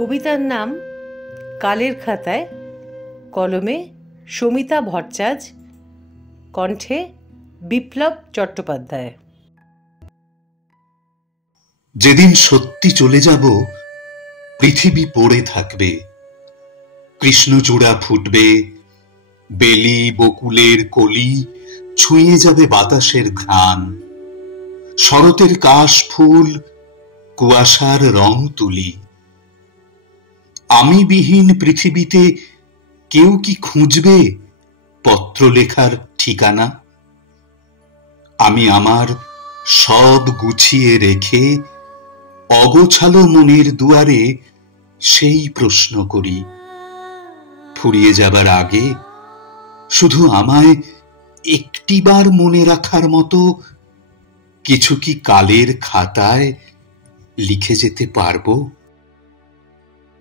কবিতার নাম কালের খাতায়, কলমে সমিতা ভট্টাচার্য, কণ্ঠে বিপ্লব চট্টোপাধ্যায়। যেদিন সত্যি চলে যাব, পৃথিবী পড়ে থাকবে, কৃষ্ণচূড়া ফুটবে, বেলি বকুলের কলি ছুঁয়ে যাবে বাতাসের ঘ্রাণ, শরতের কাশ ফুল কুয়াশার রং তুলি। আমি বিহীন পৃথিবীতে কেউ কি খুঁজবে পত্র লেখার ঠিকানা? আমি আমার সব গুছিয়ে রেখে অগোছালো মনের দুয়ারে সেই প্রশ্ন করি, ফুরিয়ে যাবার আগে শুধু আমায় একটিবার মনে রাখার মতো কিছু কি কালের খাতায় লিখে যেতে পারবো?